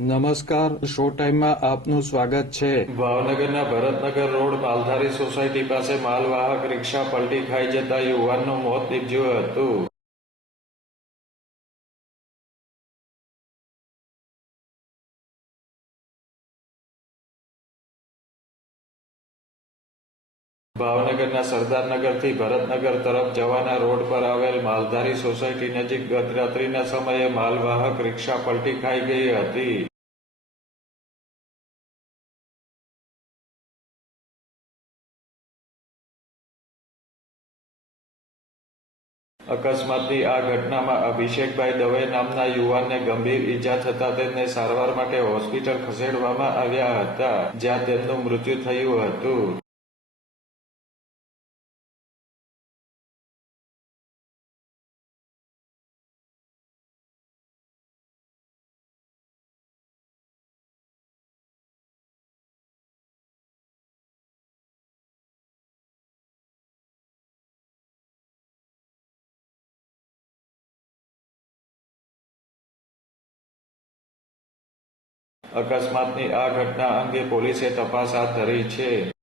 નમસ્કાર, શો ટાઈમમાં આપનું સ્વાગત છે. ભાવનગરના ભરતનગર રોડ માલધારી સોસાયટી પાસે માલવાહક રિક્ષા પલટી ખાઈ જતા યુવાનનું મોત નીપજ્યું હતું. ભાવનગરના સરદારનગરથી ભરતનગર તરફ જવાના રોડ પર આવેલ માલધારી સોસાયટી નજીક ગત રાત્રિના સમયે માલવાહક રિક્ષા પલટી ખાઈ ગઈ હતી. અકસ્માતની આ ઘટનામાં અભિષેકભાઈ દવે નામના યુવાનને ગંભીર ઈજા થતા તેમને સારવાર માટે હોસ્પિટલ ખસેડવામાં આવ્યા હતા, જ્યાં તેમનું મૃત્યુ થયું હતું. અકસ્માતની આ ઘટના અંગે પોલીસે તપાસ હાથ ધરી છે.